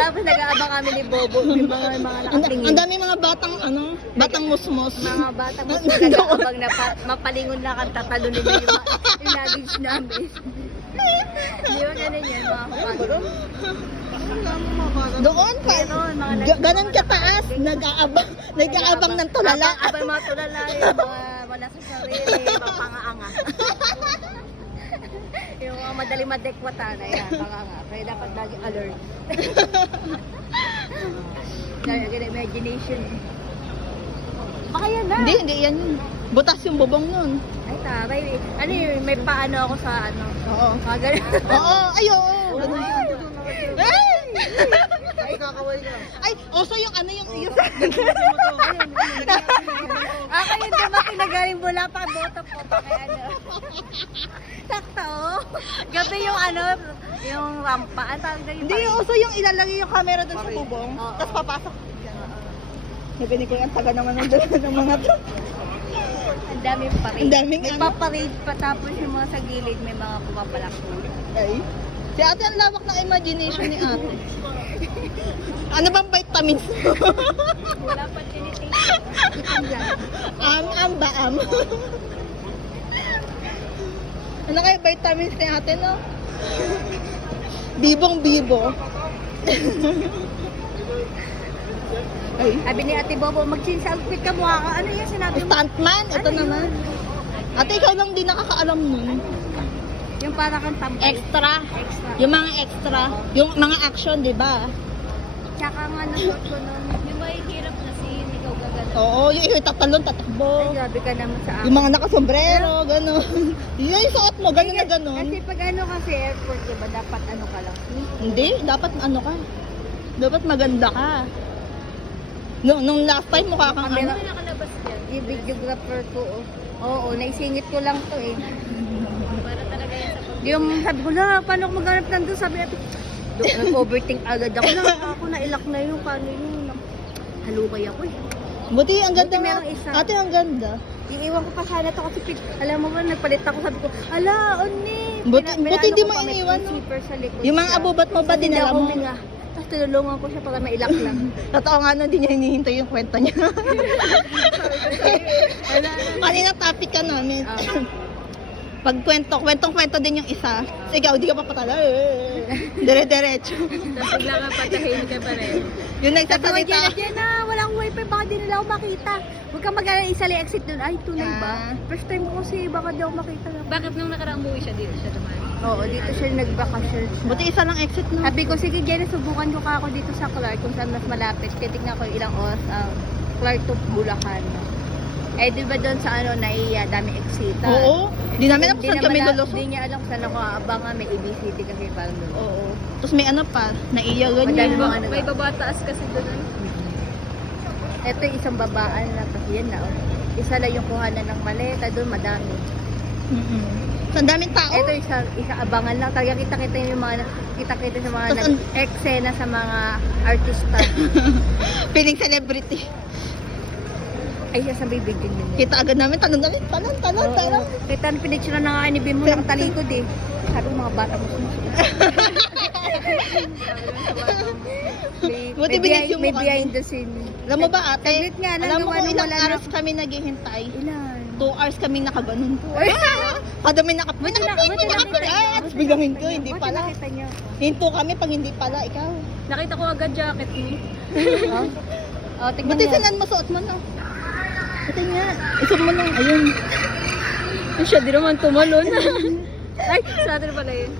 Tapos nag-aabang kami ni Bobo, yung mga, mga Ang, nakatingin. ang dami mga batang ano, batang musmos. mga batang mas nag-aabang na pa, mapalingon na kang tatalunin na yung, yung luggage namin. Di ba ganun yan, mga kapatid? Doon pa. Meron, mga nag- Ga- Ganon kataas, nag-aabang, nag-aabang ng tulala. Abang, abang mga tulala yung mga wala sa sarili, mga pangaanga. mga madali madekwata na yan, panganga. Kaya dapat lagi alert. Kaya ganun, imagination. eh. Baka yan na. Hindi, hindi yan yun. Butas yung bubong nun. Ay, taray. Ano yun, may paano ako sa ano. Oo. Mga ganun. Oo, ay, oo. Ay! Ay, kakawal ka. Ay, also yung ano yung yung Ako yung dumating na galing mula pa, boto po pa kay ano. Sakto, oh. Gabi yung ano, yung rampa. Ang tawag na yung Hindi, also yung ilalagay yung camera dun sa bubong. Oo. Tapos papasok. Sabi ko, ang taga naman ng dalawa ng mga to. Ang daming parade. Ang daming may ano. paparade pa tapos yung mga sa gilid may mga pumapalak. Ay. Si ate, ang lawak ng imagination ni ate. ano bang vitamins? Wala pa tinitingnan. am, am ba, am? ano kaya vitamins ni ate, no? Bibong bibo. Ay. Sabi ni Ate Bobo, mag-change outfit ka mukha ka. Ano yan sinabi mo? Stuntman, ito Ano yun? naman. Ate, ikaw lang din nakakaalam nun. Yung para kang tambay. Extra. Extra. Yung mga extra. Yung mga action, di ba? Tsaka nga nasuot ko nun. Yung may hirap na scene, ikaw gagano. Oo, yung ikaw tatalon, tatakbo. Ay, grabe ka naman sa akin. Yung mga nakasombrero, gano'n. Yun yung suot mo, gano'n na gano'n. Kasi pag ano kasi airport, diba, dapat ano ka lang. Hindi, dapat ano ka. Dapat maganda ka. Nung, nung last time mukha kang ano. nakalabas yan? Yung videographer ko, oh. Oo, naisingit ko lang to eh. Para talaga yan sa Yung sabi ko na, paano ako maghanap ng doon? Sabi natin, doon, nag-overthink agad ako. Na, ako nailak na yung paano yun. Halukay ako eh. Buti ang ganda Buti merong isa. Ate, ang ganda. Iiwan ko pa sana to kasi pin- alam mo ba, nagpalit ako sabi ko, ala, oni. Buti- buti pinano di ko mo iniwan, no? Yung mga abubat mo ba, hindi dinala mo? Tapos tinulungan ko siya para mailak lang. Totoo nga nun, hindi niya hinihintay yung kwenta niya. Wala na. Kanina topic ka namin. Ah. Pag kwento, kwentong-kwento din yung isa. Sige, ikaw, di ka pa patala. Dire-diretso. Tapos bigla ka patahin ka pa rin. Yung Sabi ko, nagsasalita. Jenna, Jenna, walang wifi, baka di nila ako makita. Huwag kang mag-alala, isa lang exit doon. Ay, tunay ba? Ah. First time ko kasi, baka di ako makita. Bakit nung nakaraang buwi siya dito siya naman? Oo, dito siya nagbakasyon siya. Buti isa lang exit no. Sabi ko, sige Jenna, subukan ko ka ako dito sa Clark kung saan mas malapit. Titignan ko ilang oras ang Clark to Bulacan. Eh, di ba doon sa ano, naiya, dami exita. Oo. Di namin alam kung saan kami naman na- lulusok. Di niya alam kung saan ako aabangan, may ABCD kasi parang doon. Oo. Tapos may ano pa, naiyagan Madami niya. mga ano May ba? babataas kasi doon. Ito yung isang babaan na tapos yan na. oh. Isa lang yung kuhanan ng maleta, doon madami. Mm-mm. So, ang daming tao. Ito isa, isa abangan lang. Talaga kita-kita yung mga kita-kita sa mga Tas nag eksena sa mga artista. Feeling celebrity. Ay, sasabi video nyo. Kita agad namin, tanong namin, tanan, tanan, Oo. tanan. Kita na pinicture na nga ni Bimo ng talikod eh. Sabi ko mga bata mo sumusunod. Buti binidyo mo may kami. behind the scene. Alam mo ba ate? Saglit nga lang, Alam mo kung nung ilang ako. kami naghihintay? Ilan? Two hours kami nakaganon. Uy! Kada may nakap... May Buti na- nakapin, buti may nakita nakapin. niyo. Ay, at Buti biglang hindi Buti pala. nakita niyo. Hinto kami pag hindi pala, ikaw. Nakita ko agad jacket mo. Oh, tignan Buti sinan mo, suot mo no. Buti nga. Isok mo lang, ayun. Siya di naman tumalon. Ay, sa atin pala yun.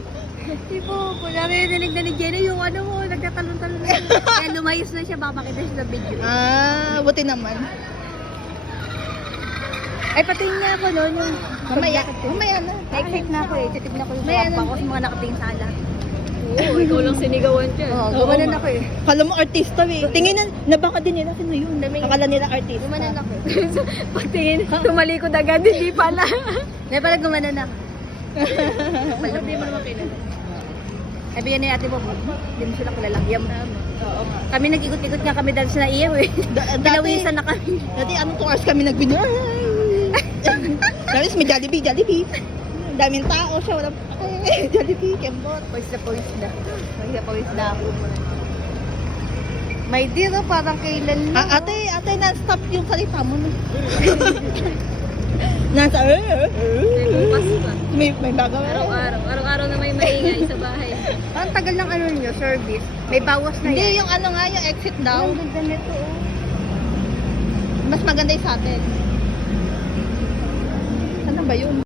Tipo, kung narinig na ni Jenny yung ano mo, nagkatalon-talon na siya. Kaya lumayos na siya, baka makita siya sa video. Ah, buti naman. Ay, patingin niya ako noon yung... Mamaya, mamaya na. Na-excite na ako eh. Titignan ko yung mga sa mga nakatingin sa ala. Oo, ikaw lang sinigawan dyan. Oo, Oo, gumanan ma. ako eh. Kala mo artista eh. Tingin na, nabaka din nila, sino yun? Dami- Akala nila artista. Gumanan ako eh. Pagtingin, tumalikod agad, hindi pala. May pala gumanan ako. Hindi mo naman kilala. Sabi yan ni ate mo, hindi mo sila kilala. Yam. Oo nga. Kami nag-ikot-ikot nga kami dahil sa naiyaw eh. Da- dati, Pinawisan na kami. dati anong two hours kami nagbinyo. Dahil may Jollibee, Jollibee. Daming tao siya, wala Jollibee, kembot. Pawis na pawis na. Pawis na pawis na ako. May oh, parang kailan lang. Ah, ate, ate, non-stop yung salita mo. No? Nasa, eh, eh, eh. bukas pa. May, may gagawin. Araw-araw. Araw-araw na may maingay sa bahay. Ang tagal ng ano nyo, service. May bawas na Hindi, yan. yung ano nga, yung exit daw. Ang ganda nito, oh. Mas maganda yung sa atin. Ano ba yun?